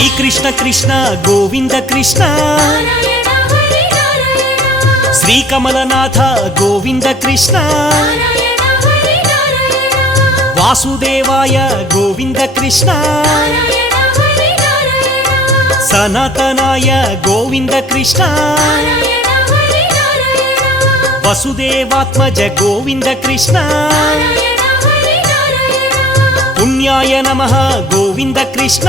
శ్రీకృష్ణ కృష్ణ గోవింద కృష్ణ శ్రీకమలనాథ గోవింద కృష్ణ వాసుదేవాయ గోవింద కృష్ణ సనాతనాయ గోవింద కృష్ణ వసుదేవాత్మజ గోవింద కృష్ణ పుణ్యాయ నమః గోవింద కృష్ణ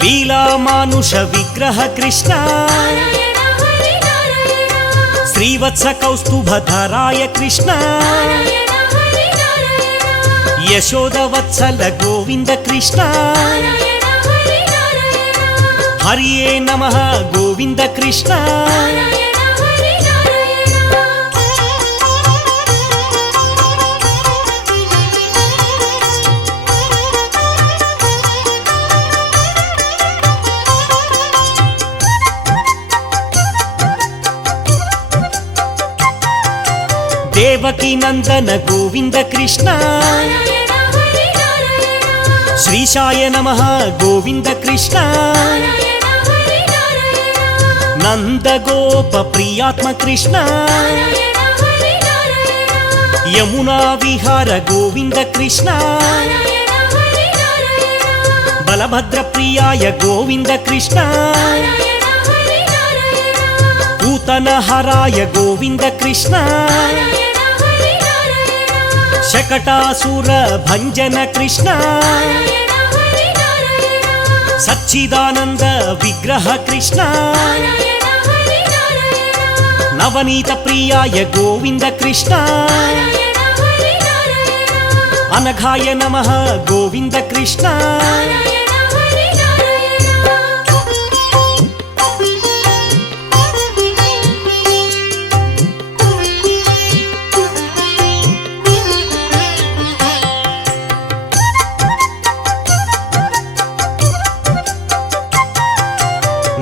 లీలా మానుష విగ్రహ కృష్ణ శ్రీవత్స కౌస్తుభధరాయ కృష్ణ యశోదవత్సల గోవింద కృష్ణ హరియే నమః గోవింద కృష్ణ దేవకీ నందన గోవింద కృష్ణ శ్రీశాయ నమః గోవింద కృష్ణ నందగోప ప్రియాత్మ కృష్ణ యమునా విహార గోవింద కృష్ణ బలభద్ర ప్రియాయ గోవింద కృష్ణ పూతనహరాయ గోవింద కృష్ణ శకటాసుర భంజన కృష్ణ సచ్చిదానంద విగ్రహ కృష్ణ నవనీత ప్రియాయ గోవింద కృష్ణ అనఘాయ నమః గోవింద కృష్ణ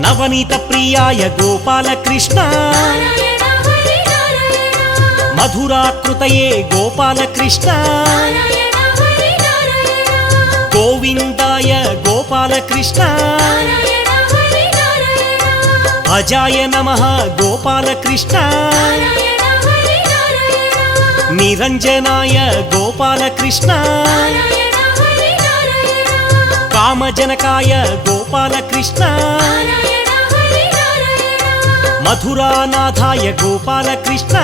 నవనీత ప్రియాయ గోపాల కృష్ణ మధురాకృతయే గోపాల కృష్ణ గోవిందాయ గోపాల కృష్ణ అజాయ నమః గోపాల కృష్ణ నిరంజనాయ గోపాల కృష్ణ కామజనకాయ గోపాల కృష్ణ మధురానాథాయ గోపాల కృష్ణ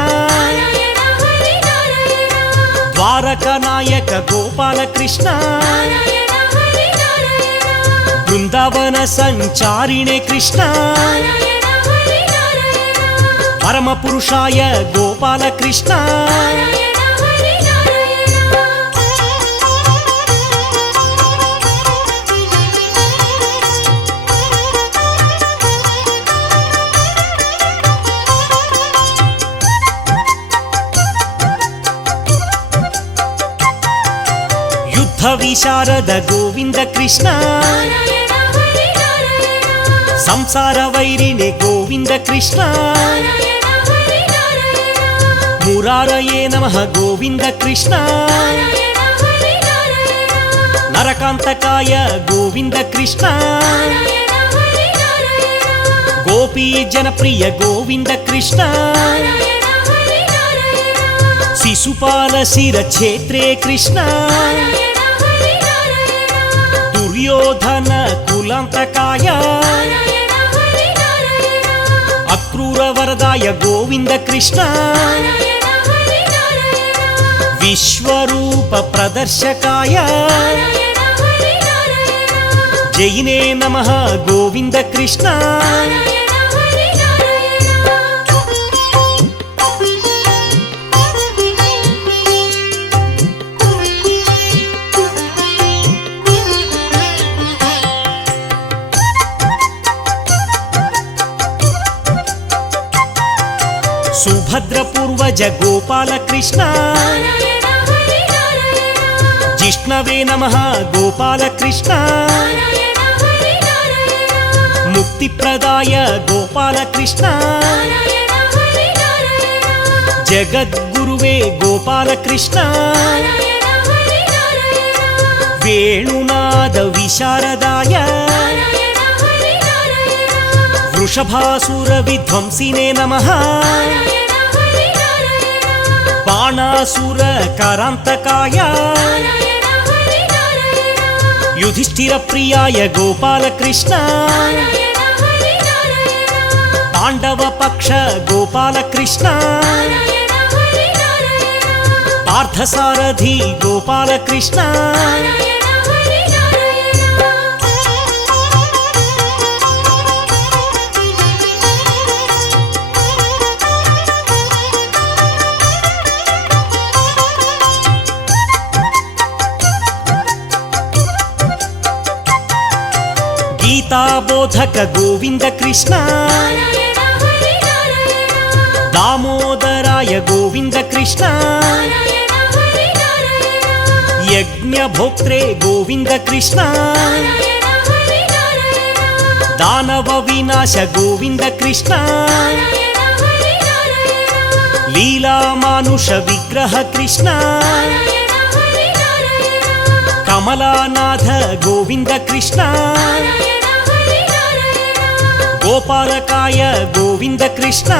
ద్వారకనాయక గోపాల కృష్ణ బృందావన సంచారిణే కృష్ణ పరమ పురుషాయ గోపాల కృష్ణ విశారద గోవింద కృష్ణ సంసార వైరిణి గోవింద కృష్ణ మురారయే నమః గోవింద కృష్ణ నరకాంతకాయ గోవింద కృష్ణ గోపీ జనప్రియ గోవింద కృష్ణ శిశుపాల శిరక్షేత్రే కృష్ణ దుర్యోధన కులాంతకాయ అక్రూర వరదాయ గోవింద కృష్ణ విశ్వరూప ప్రదర్శకాయ జైనే నమః గోవింద కృష్ణ సుభద్ర పూర్వజ గోపాల కృష్ణ జిష్ణవే నమః గోపాల కృష్ణ ముక్తిప్రదాయ గోపాల కృష్ణ జగద్గురువే గోపాల కృష్ణ వేణునాద ವೇದ ವಿಶಾರದಾಯ ವೃಷಭಾಸುರ ವಿಧ್ವಂಸಿನೇ ನಮಃ ಬಾಣಾಸುರ ಕಾರಾಂತಕಾಯ ಯುಧಿಷ್ಠಿರ ಪ್ರಿಯಾಯ ಗೋಪಾಲ ಕೃಷ್ಣ ಪಾಂಡವ ಪಕ್ಷ ಗೋಪಾಲ ಕೃಷ್ಣ ಪಾರ್ಥಸಾರಥಿ ಗೋಪಾಲ ಕೃಷ್ಣ ಗೀತಾ ಬೋಧಕ ಗೋವಿಂದ ಕೃಷ್ಣ दामोदराय गोविंद कृष्ण यज्ञ भोक्त्रे गोविंद कृष्ण दानव विनाश गोविंद कृष्ण लीला मानुष विग्रह कृष्ण कमलानाथ गोविंद कृष्ण गोपालकाय गोविंद कृष्ण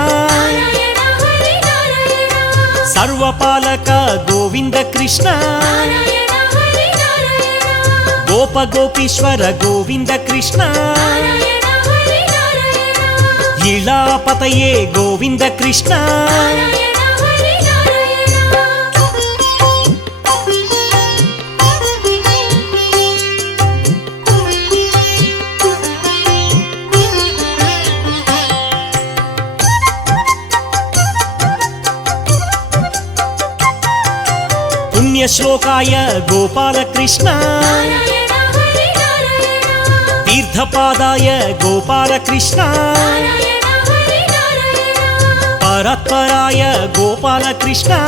सर्वपालक गोविंद कृष्ण गोप गोपीश्वर गोविंद कृष्ण इळापतये गोविंद कृष्ण श्लोकाय गोपाल कृष्ण तीर्थपादाय गोपाल कृष्ण परत्पराय गोपाल कृष्ण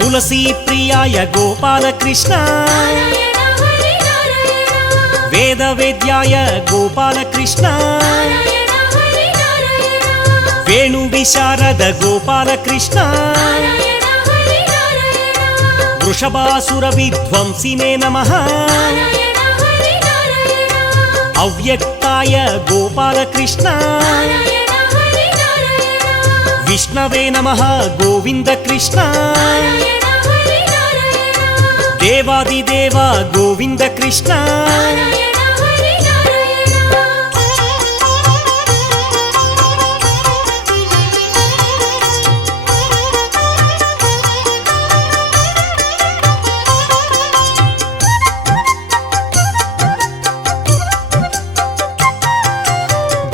तुलसी प्रियाय गोपाल कृष्ण वेद वेद्याय गोपाल कृष्ण वेणु विशारद गोपाल कृष्ण वृषभासुर विध्वंसिने नमः अव्यक्ताय गोपाल कृष्ण विष्णवे नमः गोविंद कृष्ण देवादिदेव गोविंद कृष्ण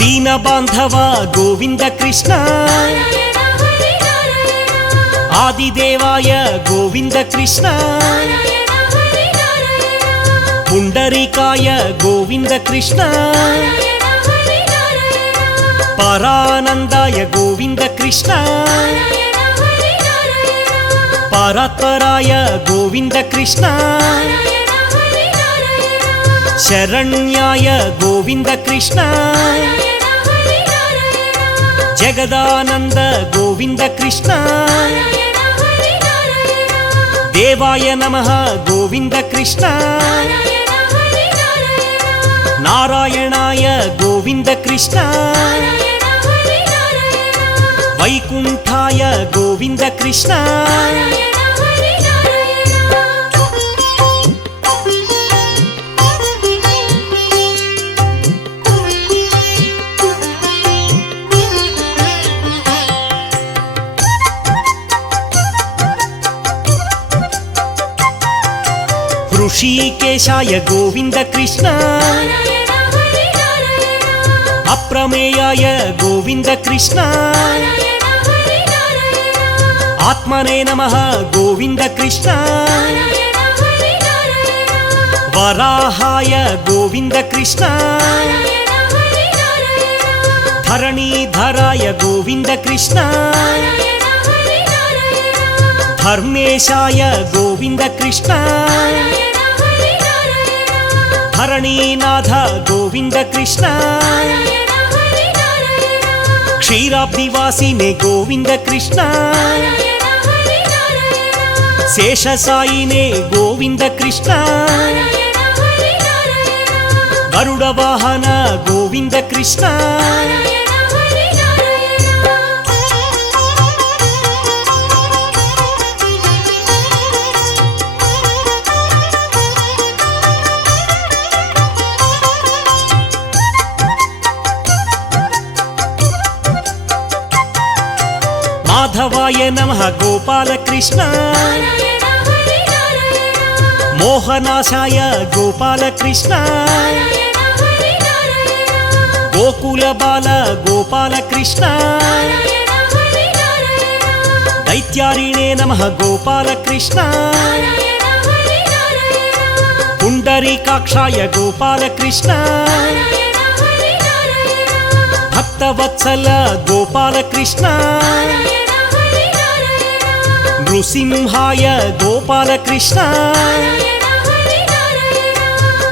दीन बांधव गोविंद कृष्ण आदिदेवाय गोविंद कृष्ण पुंडरीकाय गोविंद कृष्ण परानंदाय गोविंद कृष्ण परात्पराय गोविंद कृष्ण शरण्याय गोविंद कृष्ण जगदानंद गोविंद कृष्ण देवाय नमः गोविंद कृष्ण नारायणाय गोविंद कृष्ण वैकुंठाय गोविंद कृष्ण ऋषिकेशाय गोविंद कृष्ण अप्रमेयाय गोविंद कृष्ण आत्मने नमः गोविंद कृष्ण वराहाय गोविंद कृष्ण धरणीधराय गोविंद कृष्ण धर्मेशाय गोविंद कृष्ण धरणीनाथ गोविंद कृष्ण क्षीराब्धिवासिने गोविंद कृष्ण శేషసాయినే గోవింద కృష్ణ గరుడ వాహన గోవింద కృష్ణ మాధవాయ నమః గోపాల కృష్ణ మోహనాశాయ గోపాల కృష్ణ గోకుల బాల గోపాల కృష్ణ దైత్యారిణే నమః గోపాల కృష్ణ పుండరీకాక్షాయ గోపాల కృష్ణ భక్తవత్సల గోపాల కృష్ణ నృసింహాయ గోపాల కృష్ణ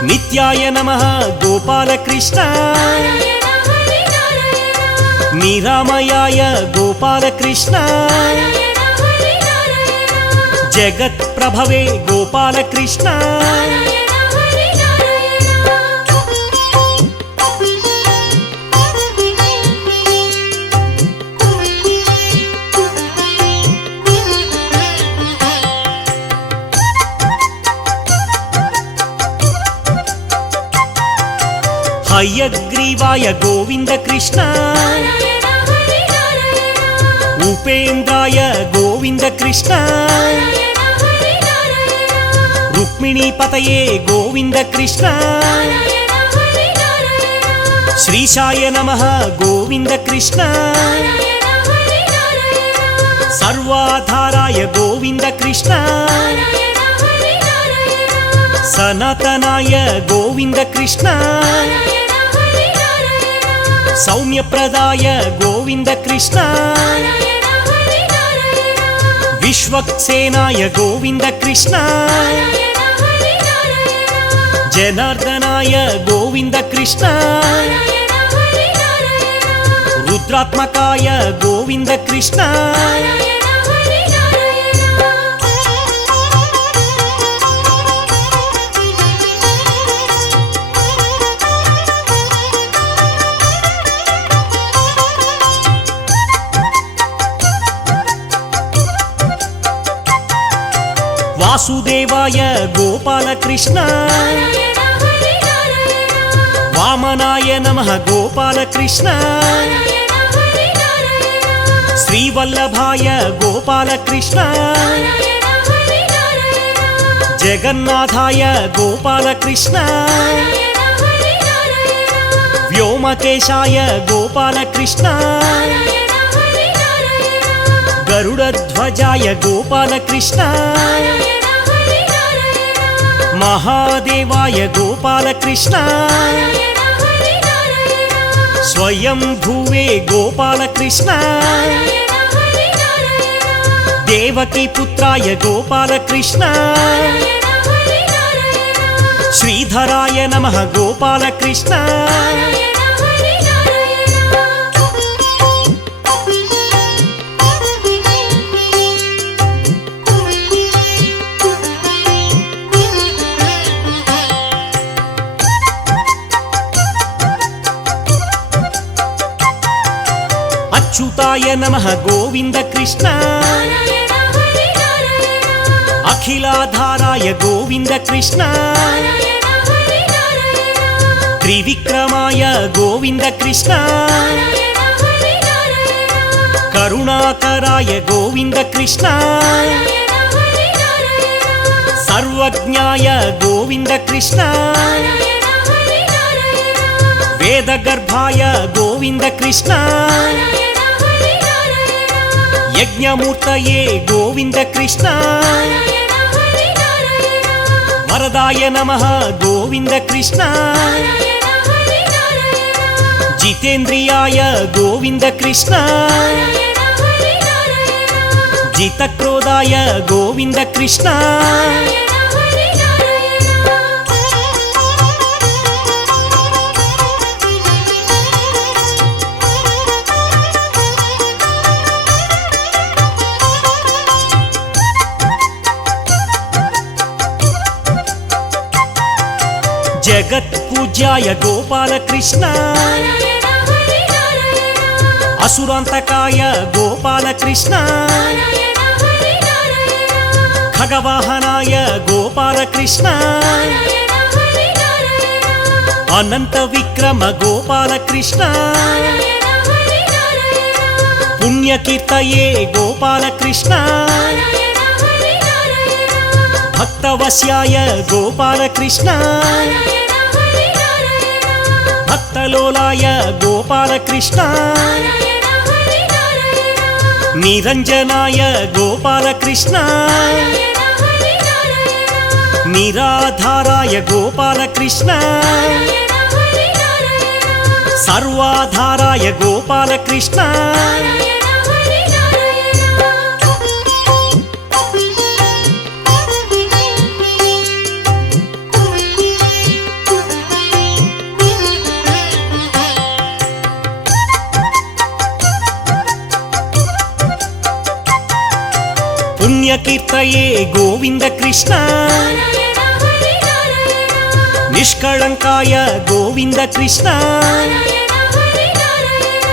నిత్యాయ నమః గోపాల కృష్ణ నిరామయాయ గోపాల కృష్ణ జగత్ ప్రభవే గోపాల కృష్ణ హయగ్రీవాయ గోవింద కృష్ణ ఉపేంద్రాయ గోవింద కృష్ణ రుక్మిణీపతయే గోవింద కృష్ణ శ్రీశాయ నమః గోవింద కృష్ణ సర్వాధారాయ గోవింద కృష్ణ సనాతనాయ గోవింద కృష్ణ సౌమ్యప్రదాయ గోవింద కృష్ణ విశ్వక్సేనాయ గోవింద కృష్ణ జనార్దనాయ గోవింద కృష్ణ రుద్రాత్మకాయ గోవింద కృష్ణ వాసుదేవాయ గోపాల కృష్ణ వామనాయ నమః గోపాల కృష్ణ శ్రీవల్లభాయ గోపాల కృష్ణ జగన్నాథాయ గోపాల కృష్ణ వ్యోమకేశాయ గోపాల కృష్ణ గరుడధ్వజాయ గోపాల కృష్ణ మహాదేవాయ గోపాల కృష్ణ స్వయంభువే గోపాల కృష్ణ దేవకీ పుత్రాయ గోపాల కృష్ణ శ్రీధరాయ నమః గోపాల కృష్ణ అచ్యుతాయ నమః గోవింద కృష్ణ అఖిలాధారాయ గోవింద కృష్ణ త్రివిక్రమాయ గోవింద కృష్ణ కరుణాకరాయ గోవింద కృష్ణ సర్వజ్ఞాయ గోవింద కృష్ణ వేదగర్భాయ గోవింద కృష్ణ యజ్ఞమూర్తయే గోవింద కృష్ణ వరదాయ నమః గోవింద కృష్ణ జితేంద్రియాయ గోవింద కృష్ణ జితక్రోధాయ గోవింద కృష్ణ జగత్పూజ్యాయ గోపాలకృష్ణ నారాయణ హరి నారాయణ అసురాంతకాయ గోపాలకృష్ణ నారాయణ హరి నారాయణ ఖగవాహనాయ గోపాలకృష్ణ నారాయణ హరి నారాయణ అనంత విక్రమ గోపాలకృష్ణ నారాయణ హరి నారాయణ పుణ్యకీర్తయే గోపాలకృష్ణ నారాయణ హరి నారాయణ భక్తవశ్యాయ గోపాలకృష్ణ నారాయణ హరి నారాయణ భక్తలోలాయ గోపాలకృష్ణ నారాయణ హరి నారాయణ నిరంజనాయ గోపాలకృష్ణ నారాయణ హరి నారాయణ నిరాధారాయ గోపాలకృష్ణ నారాయణ హరి నారాయణ సర్వాధారాయ గోపాలకృష్ణ నారాయణ హరి పుణ్యకీర్తయే గోవింద కృష్ణ నారాయణ హరి నారాయణ నిష్కళంకాయ గోవింద కృష్ణ నారాయణ హరి నారాయణ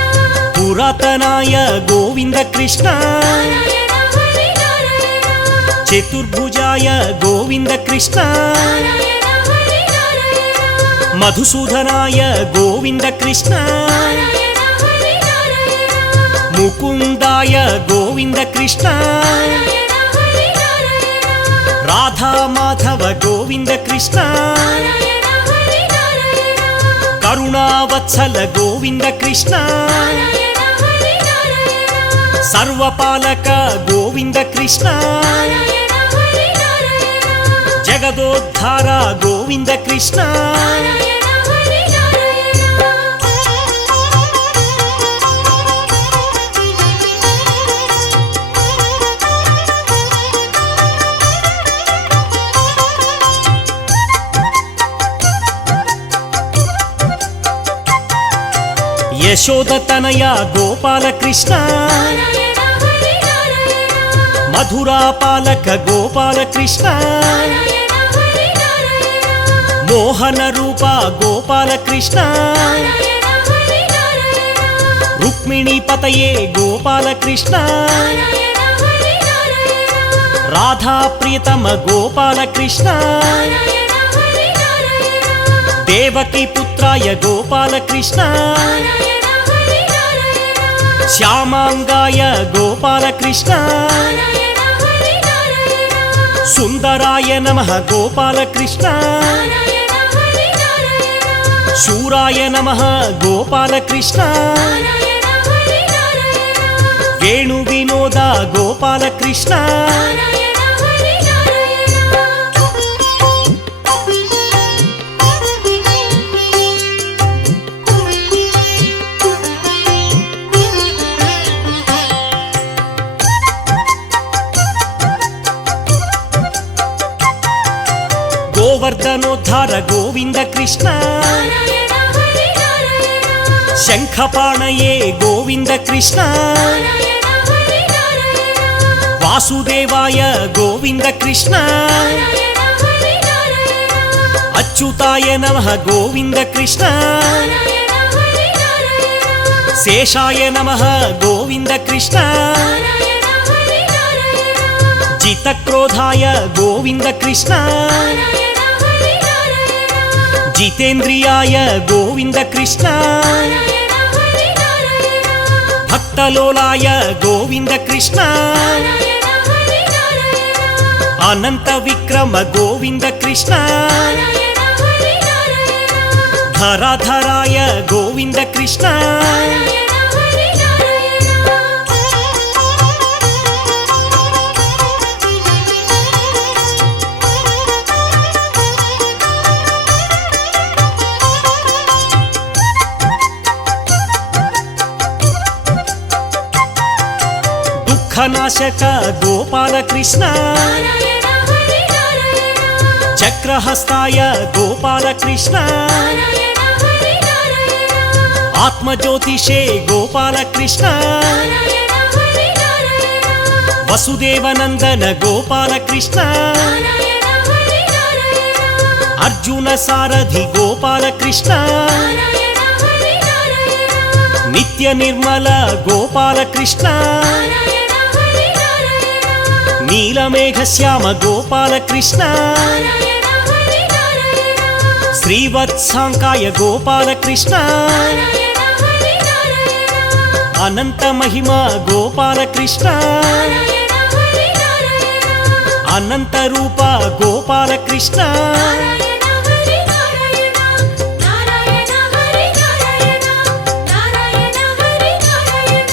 పురాతనాయ గోవింద కృష్ణ నారాయణ హరి నారాయణ చతుర్భుజాయ గోవింద కృష్ణ నారాయణ హరి నారాయణ మధుసూదనాయ గోవింద కృష్ణ నారాయణ హరి నారాయణ ముకుందాయ గోవింద కృష్ణ నారాయణ హరి నారాయణ రాధా మాధవ గోవింద కృష్ణ నారాయణ హరి నారాయణ కరుణావత్సల గోవింద కృష్ణ నారాయణ హరి నారాయణ సర్వపాలక గోవింద కృష్ణ నారాయణ హరి నారాయణ జగదోద్ధార గోవింద కృష్ణ నారాయణ హరి యశోదతనయ గోపాలకృష్ణ నారాయణ హరి నారాయణ మధురాపాలక గోపాలకృష్ణ నారాయణ హరి నారాయణ మోహన రూప గోపాలకృష్ణ నారాయణ హరి నారాయణ రుక్మిణీ పతయే గోపాలకృష్ణ నారాయణ హరి నారాయణ రాధా ప్రియతమ గోపాలకృష్ణ నారాయణ హరి నారాయణ దేవకీ పుత్రాయ గోపాలకృష్ణ నారాయణ హరి నారాయణ శ్యామాంగాయ గోపాలకృష్ణ నారాయణ హరి నారాయణ సుందరాయ నమః గోపాలకృష్ణ నారాయణ హరి నారాయణ శూరాయ నమః గోపాలకృష్ణ నారాయణ హరి నారాయణ వేణు వినోద గోపాలకృష్ణ నారాయణ హరి గోవర్ధనోద్ధార గోవింద కృష్ణ నారాయణ హరి నారాయణ శంఖపాణయే గోవింద కృష్ణ నారాయణ హరి నారాయణ వాసుదేవాయ గోవింద కృష్ణ నారాయణ హరి నారాయణ అచ్యుతాయ నమః గోవింద కృష్ణ నారాయణ హరి నారాయణ శేషాయ నమః గోవింద కృష్ణ నారాయణ హరి నారాయణ జితక్రోధాయ గోవింద కృష్ణ నారాయణ హరి నారాయణ జితేంద్రియాయ గోవింద కృష్ణ నారాయణ హరి నారాయణ భక్తలోలాయ గోవింద కృష్ణ నారాయణ హరి నారాయణ అనంత విక్రమ గోవింద కృష్ణ నారాయణ హరి నారాయణ ధరాధరాయ గోవింద కృష్ణ నారాయణ హరి దుఃఖనాశక గోపాలకృష్ణ నారాయణ హరి నారాయణ చక్రహస్తాయ గోపాలకృష్ణ నారాయణ హరి నారాయణ ఆత్మజ్యోతిషే గోపాలకృష్ణ నారాయణ హరి నారాయణ వసుదేవనందన గోపాలకృష్ణ నారాయణ హరి నారాయణ అర్జున సారథి గోపాల కృష్ణ నారాయణ హరి నారాయణ నిత్య నిర్మల గోపాల కృష్ణ నారాయణ హరి నారాయణ నీలమేఘ శ్యామ గోపాల కృష్ణ నారాయణ హరి నారాయణ శ్రీవత్సాంకాయ గోపాల కృష్ణ నారాయణ హరి నారాయణ అనంత మహిమ గోపాల కృష్ణ నారాయణ హరి నారాయణ అనంత రూప గోపాల కృష్ణ నారాయణ హరి నారాయణ నారాయణ హరి నారాయణ నారాయణ హరి నారాయణ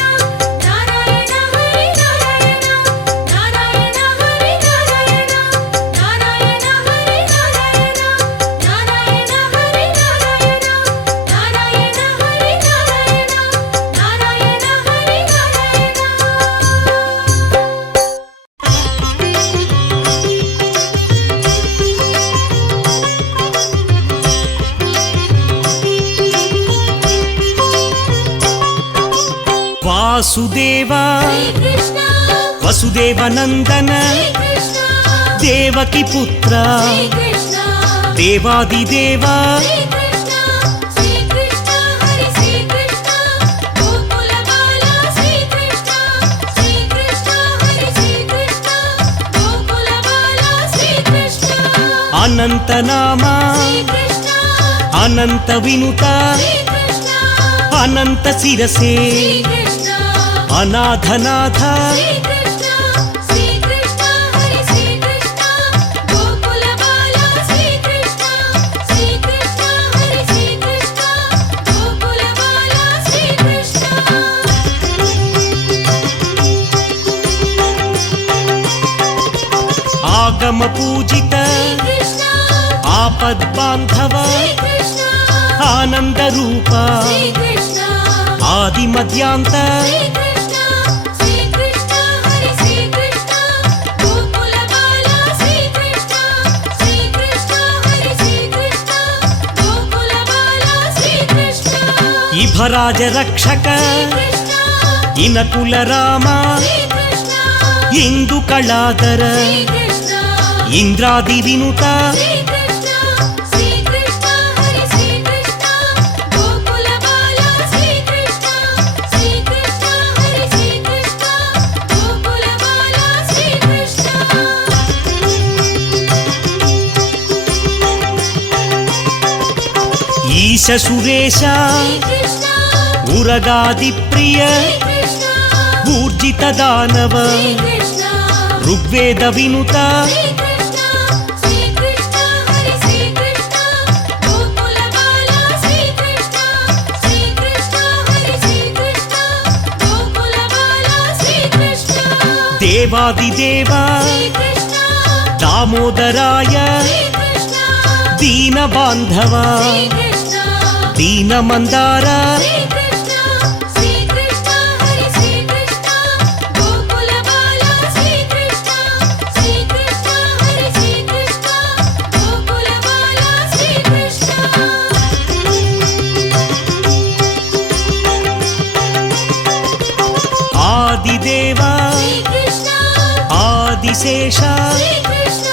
నారాయణ హరి నారాయణ నారాయణ హరి నారాయణ నారాయణ హరి నారాయణ నారాయణ హరి నారాయణ నారాయణ హరి నారాయణ నారాయణ హరి వాసుదేవ శ్రీకృష్ణ వసుదేవనందన శ్రీకృష్ణ దేవకి పుత్ర శ్రీకృష్ణ దేవాదిదేవ శ్రీకృష్ణ శ్రీకృష్ణ హరి శ్రీకృష్ణ గోకుల బాల శ్రీకృష్ణ శ్రీకృష్ణ హరి శ్రీకృష్ణ గోకుల బాల శ్రీకృష్ణ అనంతనామ శ్రీకృష్ణ అనంత వినుత శ్రీకృష్ణ అనంత శిరసే శ్రీకృష్ణ అనాథనాథ శ్రీకృష్ణ శ్రీకృష్ణ హరి శ్రీకృష్ణ గోకుల బాల శ్రీకృష్ణ శ్రీకృష్ణ హరి శ్రీకృష్ణ గోకుల బాల శ్రీకృష్ణ ఆగమ పూజిత శ్రీకృష్ణ ఆపద్బాంధవ శ్రీకృష్ణ ఆనంద రూప శ్రీకృష్ణ ఆది మధ్యాంత శ్రీకృష్ణ శ్రీకృష్ణ హరి శ్రీకృష్ణ గోకుల బాల శ్రీకృష్ణ శ్రీకృష్ణ హరి శ్రీకృష్ణ గోకుల బాల శ్రీకృష్ణ ఇభరాజ రక్షక శ్రీకృష్ణ ఇనకుల రామ శ్రీకృష్ణ ఇందు కళాధర శ్రీకృష్ణ ఇంద్రాది వినుత శ్రీకృష్ణ శ్రీకృష్ణ హరి శ్రీకృష్ణ గోకుల బాల శ్రీకృష్ణ శ్రీకృష్ణ హరి శ్రీకృష్ణ గోకుల బాల శ్రీకృష్ణ ఈశ సురేశ శ్రీకృష్ణ ఉరగాది ప్రియ శ్రీకృష్ణ ఊర్జిత దానవ శ్రీకృష్ణ ఋగ్వేద వినుత శ్రీకృష్ణ శ్రీకృష్ణ హరి శ్రీకృష్ణ గోకుల బాల శ్రీకృష్ణ శ్రీకృష్ణ హరి శ్రీకృష్ణ గోకుల బాల శ్రీకృష్ణ దేవాదిదేవ శ్రీకృష్ణ దామోదరాయ శ్రీకృష్ణ దీన బాంధవ శ్రీకృష్ణ దీన మందార శ్రీకృష్ణ శ్రీకృష్ణ హరి శ్రీకృష్ణ గోకుల బాల శ్రీకృష్ణ శ్రీకృష్ణ హరి శ్రీకృష్ణ గోకుల బాల శ్రీకృష్ణ ఆదిదేవ శ్రీకృష్ణ ఆదిశేష శ్రీకృష్ణ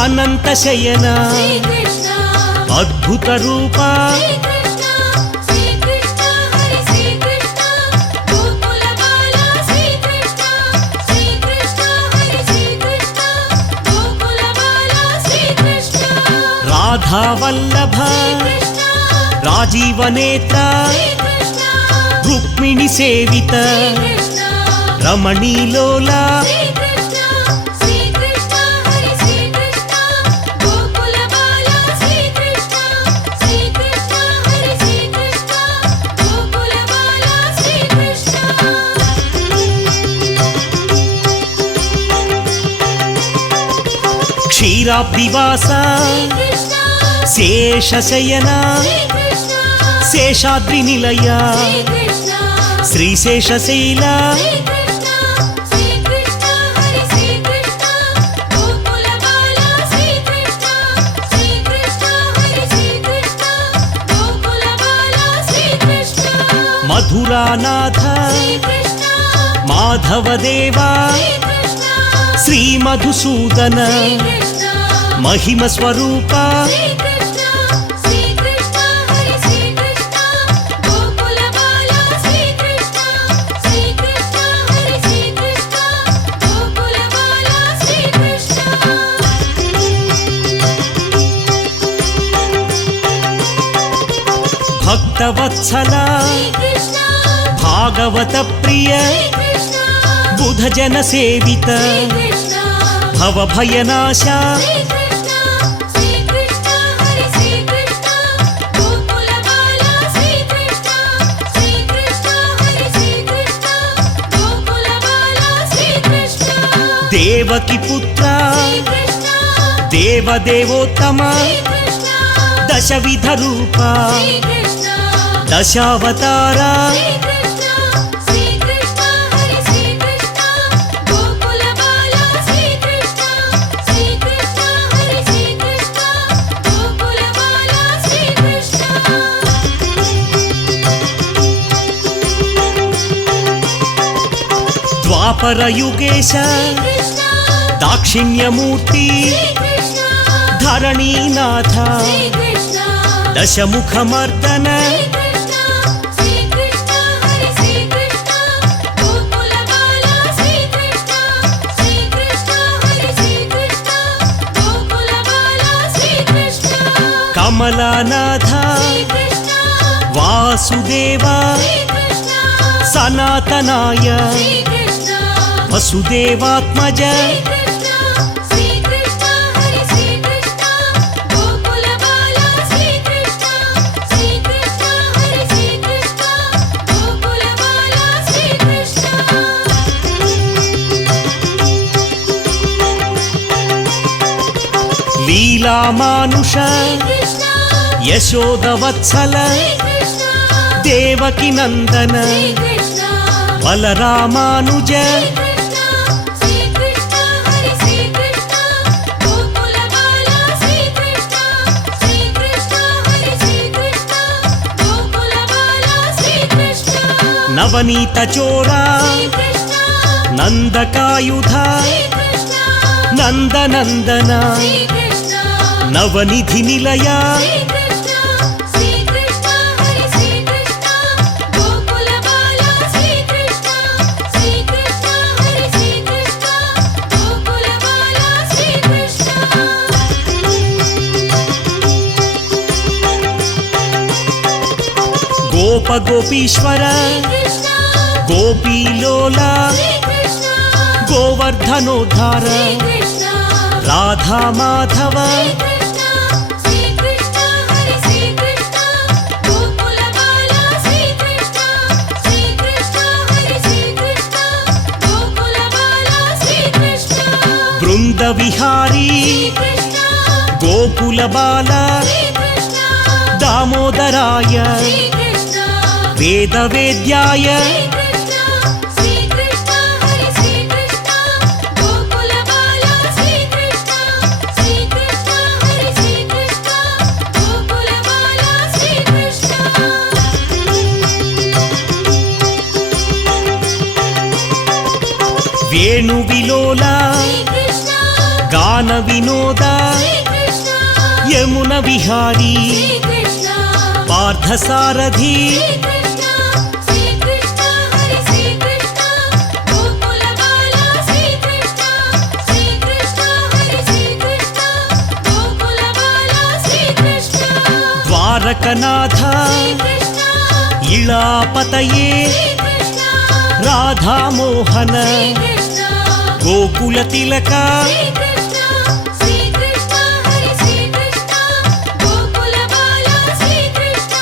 అనంత శయన శ్రీకృష్ణ అద్భుత రూప శ్రీకృష్ణ శ్రీకృష్ణ హరి శ్రీకృష్ణ గోకుల బాల శ్రీకృష్ణ శ్రీకృష్ణ హరి శ్రీకృష్ణ గోకుల బాల శ్రీకృష్ణ రాధా వల్లభ శ్రీకృష్ణ రాజీవనేత్ర శ్రీకృష్ణ రుక్మిణి సేవిత శ్రీకృష్ణ రమణీలోల శ్రీకృష్ణ శ్రీకృష్ణ హరి శ్రీకృష్ణ గోకుల బాల శ్రీకృష్ణ శ్రీకృష్ణ హరి శ్రీకృష్ణ గోకుల బాల శ్రీకృష్ణ క్షీరాబ్దివాస శ్రీకృష్ణ శేషశయన శ్రీకృష్ణ శేషాద్రి నిలయ శ్రీకృష్ణ శ్రీశేషశైల శ్రీకృష్ణ శ్రీకృష్ణ హరి శ్రీకృష్ణ గోకుల బాల శ్రీకృష్ణ శ్రీకృష్ణ హరి శ్రీకృష్ణ గోకుల బాల శ్రీకృష్ణ మధురానాథ శ్రీకృష్ణ మాధవదేవ శ్రీకృష్ణ శ్రీ మధుసూదన శ్రీకృష్ణ మహిమ స్వరూప శ్రీకృష్ణ భక్తవత్సల శ్రీ కృష్ణ భాగవత ప్రియ శ్రీ కృష్ణ బుధ జన సేవిత శ్రీ కృష్ణ భవభయనాశ శ్రీ కృష్ణ శ్రీ కృష్ణ హరి శ్రీ కృష్ణ గోకుల బాల శ్రీ కృష్ణ శ్రీ కృష్ణ హరి శ్రీ కృష్ణ గోకుల బాల శ్రీ కృష్ణ దేవకి పుత్ర శ్రీ కృష్ణ దేవదేవోత్తమ శ్రీ కృష్ణ దశవిధ రూప శ్రీ కృష్ణ దశావతార శ్రీ కృష్ణ శ్రీ కృష్ణ హరి శ్రీ కృష్ణ గోకుల బాల శ్రీ కృష్ణ శ్రీ కృష్ణ హరి శ్రీ కృష్ణ గోకుల బాల శ్రీ కృష్ణ ద్వాపర యుగేశ కృష్ణ దాక్షిణ్యమూర్తి శ్రీ కృష్ణ ధరణీనాథ శ్రీ కృష్ణ దశముఖమర్దన శ్రీ కృష్ణ శ్రీ కృష్ణ హరి శ్రీ కృష్ణ గోకుల బాల శ్రీ కృష్ణ శ్రీ కృష్ణ హరి శ్రీ కృష్ణ గోకుల బాల శ్రీ కృష్ణ కమలానాథ శ్రీ కృష్ణ వాసుదేవ శ్రీ కృష్ణ సనాతనాయ శ్రీ కృష్ణ వసుదేవాత్మజ శ్రీ కృష్ణ శ్రీ కృష్ణ హరి శ్రీ కృష్ణ గోకుల బాల శ్రీ కృష్ణ శ్రీ కృష్ణ హరి శ్రీ కృష్ణ గోకుల బాల శ్రీ కృష్ణ లీలామానుష కృష్ణ యశోదవత్సల శ్రీ కృష్ణ దేవకి నందన శ్రీ కృష్ణ బలరామానుజ శ్రీ కృష్ణ శ్రీ కృష్ణ హరి శ్రీ కృష్ణ గోకుల బాల శ్రీ కృష్ణ శ్రీ కృష్ణ హరి శ్రీ కృష్ణ గోకుల బాల శ్రీ కృష్ణ నవనీత చోర శ్రీ కృష్ణ నందకాయుధ శ్రీ కృష్ణ నందనందన శ్రీ కృష్ణ నవనిధి నిలయ శ్రీ కృష్ణ శ్రీ కృష్ణ హరి శ్రీ కృష్ణ గోకుల బాల శ్రీ కృష్ణ శ్రీ కృష్ణ హరి శ్రీ కృష్ణ గోకుల బాల శ్రీ కృష్ణ గోప గోపీశ్వర కృష్ణ గోపీలోల శ్రీ కృష్ణ గోవర్ధనోద్ధార శ్రీ కృష్ణ రాధా మాధవ శ్రీ కృష్ణ శ్రీ కృష్ణ హరి శ్రీ కృష్ణ గోకుల బాల శ్రీ కృష్ణ శ్రీ కృష్ణ హరి శ్రీ కృష్ణ గోకుల బాల శ్రీ కృష్ణ బృంద విహారీ శ్రీ కృష్ణ గోకుల బాల శ్రీ కృష్ణ దామోదరాయ శ్రీ కృష్ణ వేద వేద్యాయ శ్రీ కృష్ణ శ్రీ కృష్ణ హరి శ్రీ కృష్ణ గోకుల బాల శ్రీ కృష్ణ శ్రీ కృష్ణ హరి శ్రీ కృష్ణ గోకుల బాల శ్రీ కృష్ణ వేణు విలోల శ్రీ కృష్ణ గాన వినోద శ్రీ కృష్ణ యమున విహారీ శ్రీ కృష్ణ పార్థసారథి శ్రీ కృష్ణ శ్రీ కృష్ణ హరి శ్రీ కృష్ణ గోకుల బాల శ్రీ కృష్ణ శ్రీ కృష్ణ హరి శ్రీ కృష్ణ గోకుల బాల శ్రీ కృష్ణ ద్వారకనాథ శ్రీ కృష్ణ ఇళాపతయే శ్రీ కృష్ణ రాధామోహన శ్రీ కృష్ణ గోకుల తిలక శ్రీ కృష్ణ శ్రీ కృష్ణ హరి శ్రీ కృష్ణ గోకుల బాల శ్రీ కృష్ణ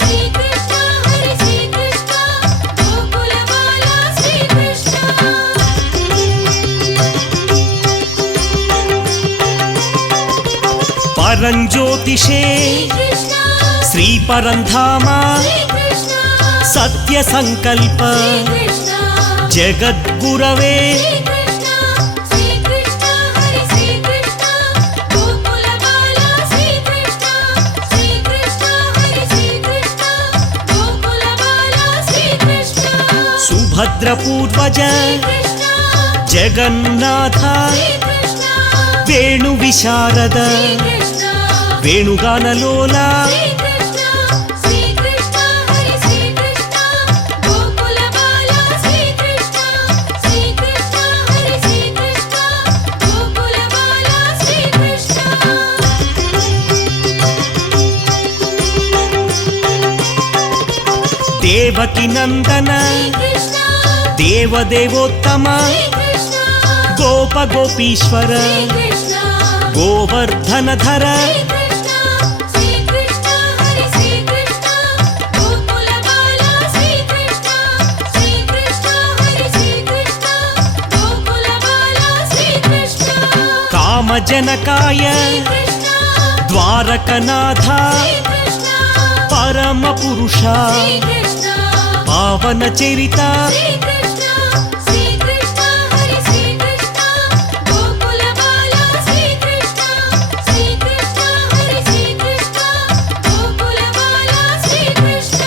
శ్రీ కృష్ణ హరి శ్రీ కృష్ణ గోకుల బాల శ్రీ కృష్ణ పరంజ్యోతిషే శ్రీ కృష్ణ శ్రీ పరంధామ శ్రీ కృష్ణ సత్య సంకల్ప శ్రీ కృష్ణ జగద్గురవే శ్రీ కృష్ణ శ్రీ కృష్ణ హరి శ్రీ కృష్ణ గోకుల బాల శ్రీ కృష్ణ శ్రీ కృష్ణ హరి శ్రీ కృష్ణ గోకుల బాల శ్రీ కృష్ణ సుభద్ర పూర్వజ శ్రీ కృష్ణ జగన్నాథ శ్రీ కృష్ణ వేణు విశారద శ్రీ కృష్ణ వేణుగానలోల శ్రీ కృష్ణ శ్రీ కృష్ణ హరి శ్రీ కృష్ణ గోకుల బాల శ్రీ కృష్ణ శ్రీ కృష్ణ హరి శ్రీ కృష్ణ గోకుల బాల శ్రీ కృష్ణ దేవకి నందన శ్రీకృష్ణ దేవదేవోత్తమ శ్రీకృష్ణ గోప గోపీశ్వర శ్రీకృష్ణ గోవర్ధనధర శ్రీకృష్ణ శ్రీకృష్ణ హరి శ్రీకృష్ణ గోకుల బాల శ్రీకృష్ణ శ్రీకృష్ణ హరి శ్రీకృష్ణ గోకుల బాల శ్రీకృష్ణ కామజనకాయ శ్రీకృష్ణ ద్వారకనాథ శ్రీకృష్ణ పరమ పురుష శ్రీకృష్ణ పావన చరిత శ్రీకృష్ణ శ్రీకృష్ణ హరి శ్రీకృష్ణ గోకుల బాల శ్రీకృష్ణ శ్రీకృష్ణ హరి శ్రీకృష్ణ గోకుల బాల శ్రీకృష్ణ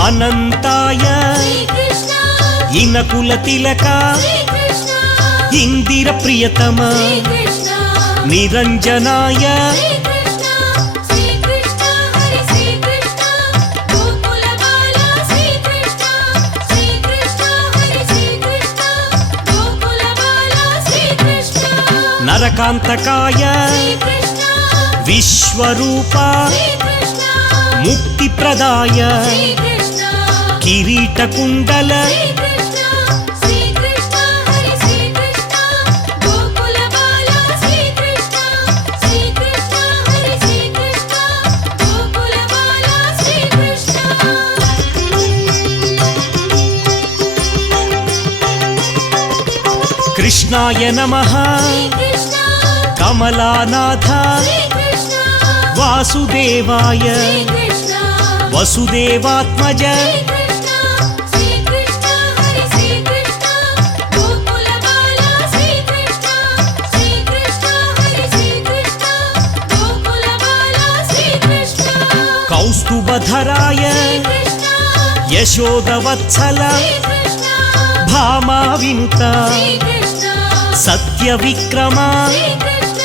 అనంతాయ శ్రీకృష్ణ ఇనకుల తిలక శ్రీకృష్ణ ఇందిర ప్రియతమ శ్రీకృష్ణ నిరంజనాయ శ్రీకృష్ణ శ్రీకృష్ణ హరి శ్రీకృష్ణ గోకుల బాల శ్రీకృష్ణ శ్రీకృష్ణ హరి శ్రీకృష్ణ గోకుల బాల శ్రీకృష్ణ నరకాంతకాయ శ్రీకృష్ణ విశ్వరూప శ్రీకృష్ణ ముక్తిప్రదాయ శ్రీకృష్ణ కిరీటకుండల శ్రీకృష్ణ శ్రీకృష్ణ హరి శ్రీకృష్ణ గోకుల బాల శ్రీకృష్ణ శ్రీకృష్ణ హరి శ్రీకృష్ణ గోకుల బాల శ్రీకృష్ణ కృష్ణాయ నమః శ్రీకృష్ణ కమలానాథ శ్రీకృష్ణ వాసుదేవాయ శ్రీకృష్ణ వసుదేవాత్మజ శ్రీకృష్ణ శ్రీకృష్ణ హరి శ్రీకృష్ణ గోకుల బాల శ్రీకృష్ణ శ్రీకృష్ణ హరి శ్రీకృష్ణ గోకుల బాల శ్రీకృష్ణ కౌస్తుభధరాయ శ్రీకృష్ణ యశోదవత్సల శ్రీకృష్ణ భామా వినుత శ్రీకృష్ణ సత్య విక్రమ శ్రీకృష్ణ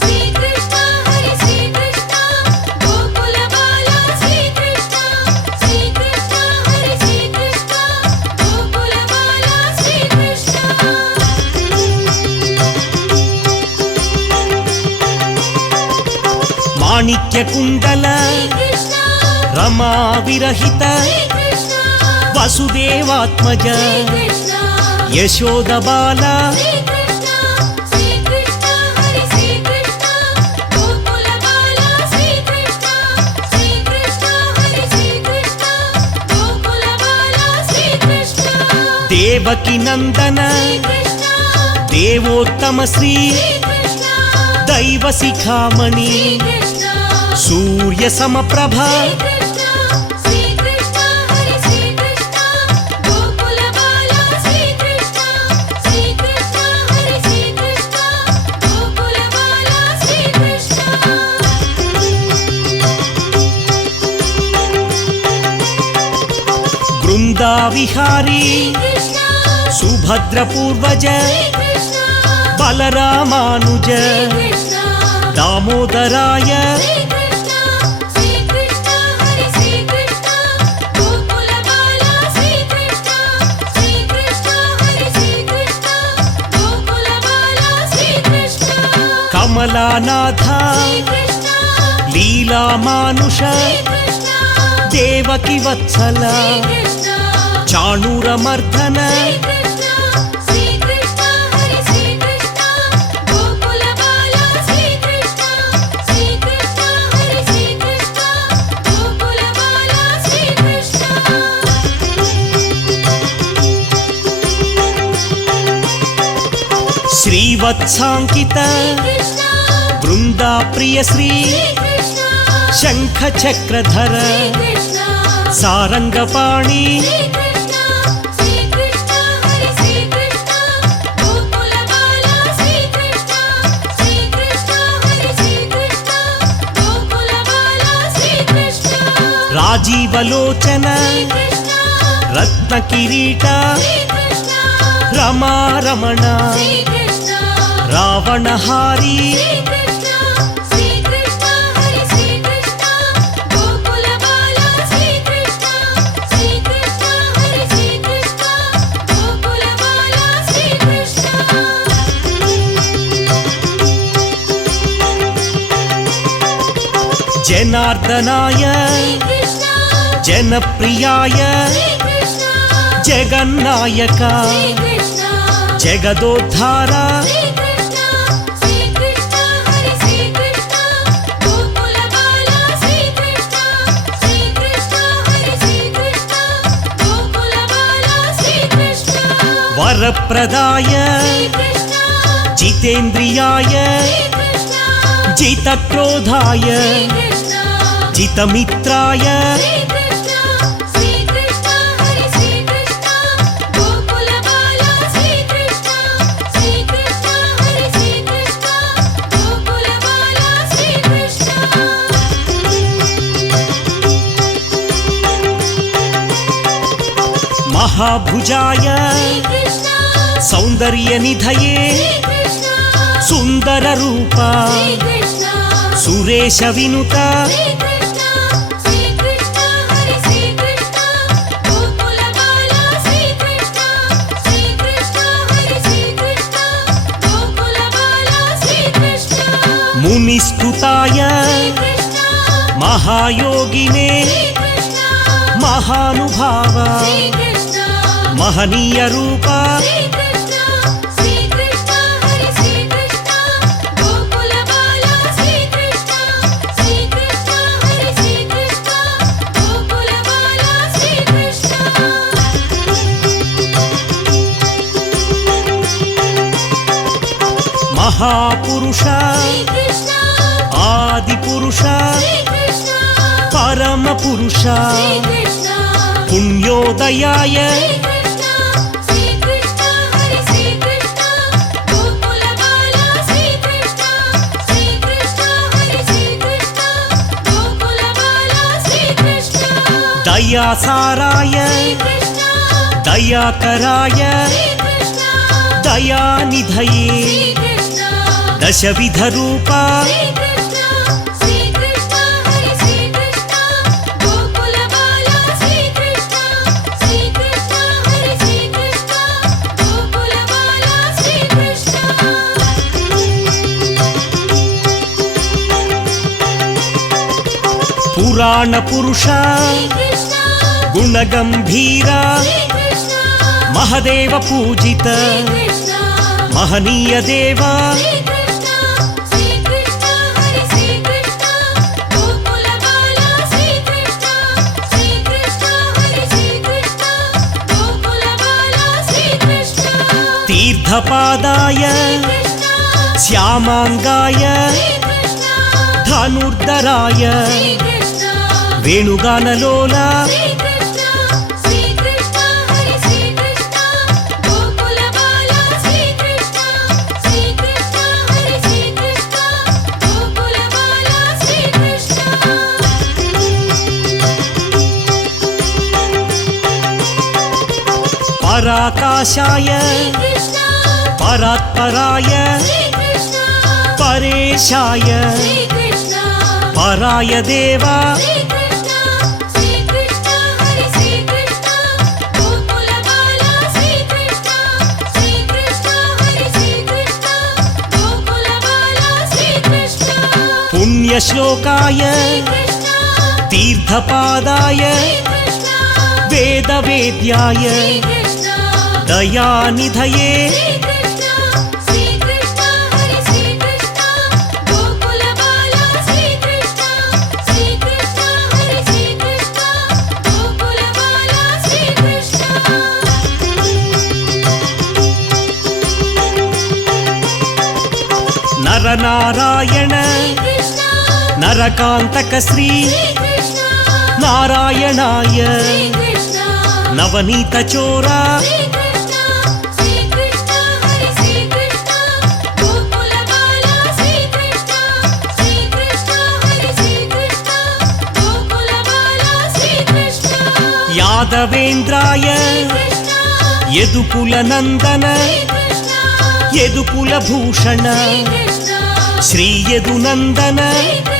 శ్రీకృష్ణ హరి శ్రీకృష్ణ గోకుల బాల శ్రీకృష్ణ శ్రీకృష్ణ హరి శ్రీకృష్ణ గోకుల బాల శ్రీకృష్ణ మాణిక్యకుండల శ్రీకృష్ణ రమా విరహిత శ్రీకృష్ణ వసుదేవాత్మజ శ్రీకృష్ణ యశోదబాల శ్రీకృష్ణ శ్రీకృష్ణ హరి శ్రీకృష్ణ గోకుల బాల శ్రీకృష్ణ శ్రీకృష్ణ హరి శ్రీకృష్ణ గోకుల బాల శ్రీకృష్ణ దేవకి నందన శ్రీకృష్ణ దేవోత్తమ శ్రీ శ్రీకృష్ణ దైవ శిఖామణి శ్రీకృష్ణ సూర్య సమప్రభ శ్రీకృష్ణ శ్రీకృష్ణ హరి శ్రీకృష్ణ గోకుల బాల శ్రీకృష్ణ శ్రీకృష్ణ హరి శ్రీకృష్ణ గోకుల బాల శ్రీకృష్ణ బృందా విహారీ శ్రీకృష్ణ సుభద్ర పూర్వజ శ్రీకృష్ణ బలరామానుజ శ్రీకృష్ణ దామోదరాయ శ్రీకృష్ణ శ్రీకృష్ణ హరి శ్రీకృష్ణ గోకుల బాల శ్రీకృష్ణ శ్రీకృష్ణ హరి శ్రీకృష్ణ గోకుల బాల శ్రీకృష్ణ కమలానాథ శ్రీకృష్ణ లీలామానుష శ్రీకృష్ణ దేవకి వత్సల శ్రీకృష్ణ చాణూరమర్దన శ్రీకృష్ణ శ్రీకృష్ణ హరి శ్రీకృష్ణ గోకుల బాల శ్రీకృష్ణ శ్రీకృష్ణ హరి శ్రీకృష్ణ గోకుల బాల శ్రీకృష్ణ శ్రీవత్సాంకిత శ్రీకృష్ణ బృందా ప్రియశ్రీ శ్రీకృష్ణ శంఖ చక్రధర శ్రీకృష్ణ సారంగపాణి శ్రీకృష్ణ శ్రీకృష్ణ హరి శ్రీకృష్ణ గోకుల బాల శ్రీకృష్ణ శ్రీకృష్ణ హరి శ్రీకృష్ణ గోకుల బాల శ్రీకృష్ణ రాజీవలోచన శ్రీకృష్ణ రత్న కిరీట శ్రీకృష్ణ రమారమణ శ్రీకృష్ణ రావణహారి శ్రీకృష్ణ శ్రీకృష్ణ హరి శ్రీకృష్ణ గోకుల బాల శ్రీకృష్ణ శ్రీకృష్ణ హరి శ్రీకృష్ణ గోకుల బాల శ్రీకృష్ణ జనార్దనాయ శ్రీకృష్ణ జనప్రియాయ శ్రీకృష్ణ జగన్నాయక శ్రీకృష్ణ జగదోద్ధార శ్రీకృష్ణ శ్రీకృష్ణ హరి శ్రీకృష్ణ గోకుల బాల శ్రీకృష్ణ శ్రీకృష్ణ హరి శ్రీకృష్ణ గోకుల బాల శ్రీకృష్ణ వరప్రదాయ శ్రీకృష్ణ జితేంద్రియాయ శ్రీకృష్ణ జితక్రోధాయ శ్రీకృష్ణ జితమిత్రాయ శ్రీకృష్ణ శ్రీకృష్ణ హరి శ్రీకృష్ణ గోకుల బాల శ్రీకృష్ణ శ్రీకృష్ణ హరి శ్రీకృష్ణ గోకుల బాల శ్రీకృష్ణ మహాభుజాయ శ్రీకృష్ణ సౌందర్యనిధయే శ్రీకృష్ణ సుందర రూప శ్రీకృష్ణ సురేశ వినుత శ్రీకృష్ణ శ్రీకృష్ణ హరి శ్రీకృష్ణ గోకుల బాల శ్రీకృష్ణ శ్రీకృష్ణ హరి శ్రీకృష్ణ గోకుల బాల శ్రీకృష్ణ మునిస్తుతాయ శ్రీకృష్ణ మహాయోగినే శ్రీకృష్ణ మహానుభావ శ్రీకృష్ణ మహనీయ రూప శ్రీకృష్ణ శ్రీకృష్ణ హరి శ్రీకృష్ణ గోకుల బాల శ్రీకృష్ణ శ్రీకృష్ణ హరి శ్రీకృష్ణ గోకుల బాల శ్రీకృష్ణ మహాపురుష శ్రీకృష్ణ ఆదిపురుష శ్రీకృష్ణ పరమ పురుష శ్రీకృష్ణ పుణ్యోదయాయ శ్రీకృష్ణ శ్రీకృష్ణ హరి శ్రీకృష్ణ గోకుల బాల శ్రీకృష్ణ శ్రీకృష్ణ హరి శ్రీకృష్ణ గోకుల బాల శ్రీకృష్ణ దయాసారాయ శ్రీకృష్ణ దయాకరాయ శ్రీకృష్ణ దయానిధయే శ్రీకృష్ణ దశవిధ రూప శ్రీకృష్ణ శ్రీకృష్ణ హరి శ్రీకృష్ణ గోకుల బాల శ్రీకృష్ణ శ్రీకృష్ణ హరి శ్రీకృష్ణ గోకుల బాల శ్రీకృష్ణ పురాణ పురుష శ్రీకృష్ణ గుణగంభీర శ్రీకృష్ణ మహదేవ పూజిత శ్రీకృష్ణ మహనీయ దేవ శ్రీకృష్ణ శ్రీకృష్ణ హరి శ్రీకృష్ణ గోకుల బాల శ్రీకృష్ణ శ్రీకృష్ణ హరి శ్రీకృష్ణ గోకుల బాల శ్రీకృష్ణ తీర్థపాదాయ శ్రీకృష్ణ శ్యామాంగాయ శ్రీకృష్ణ ధనుర్ధరాయ శ్రీకృష్ణ వేణుగానలోల శ్రీకృష్ణ శ్రీకృష్ణ హరి శ్రీకృష్ణ గోకుల బాల శ్రీకృష్ణ శ్రీకృష్ణ హరి శ్రీకృష్ణ గోకుల బాల శ్రీకృష్ణ పరాకాశాయ శ్రీకృష్ణ పరాత్పరాయ శ్రీకృష్ణ పరేశాయ శ్రీకృష్ణ పరాయ దేవ శ్రీకృష్ణ శ్రీకృష్ణ హరి శ్రీకృష్ణ గోకుల బాల శ్రీకృష్ణ శ్రీకృష్ణ హరి శ్రీకృష్ణ గోకుల బాల శ్రీకృష్ణ పుణ్యశ్లోకాయ శ్రీకృష్ణ తీర్థపాదాయ శ్రీకృష్ణ వేదవేద్యాయ శ్రీకృష్ణ దయానిధయే శ్రీకృష్ణ శ్రీకృష్ణ హరి శ్రీకృష్ణ గోకుల బాల శ్రీకృష్ణ శ్రీకృష్ణ హరి శ్రీకృష్ణ గోకుల బాల శ్రీకృష్ణ నరనారాయణ శ్రీకృష్ణ నరకాంతక శ్రీ శ్రీకృష్ణ నారాయణాయ శ్రీకృష్ణ నవనీత చోరా శ్రీకృష్ణ శ్రీకృష్ణ హరి శ్రీకృష్ణ గోకుల బాల శ్రీకృష్ణ శ్రీకృష్ణ హరి శ్రీకృష్ణ గోకుల బాల శ్రీకృష్ణ యాదవేంద్రాయ శ్రీకృష్ణ యదుకుల నందన శ్రీకృష్ణ యదుకుల భూషణ శ్రీకృష్ణ శ్రీ యదునందన శ్రీకృష్ణ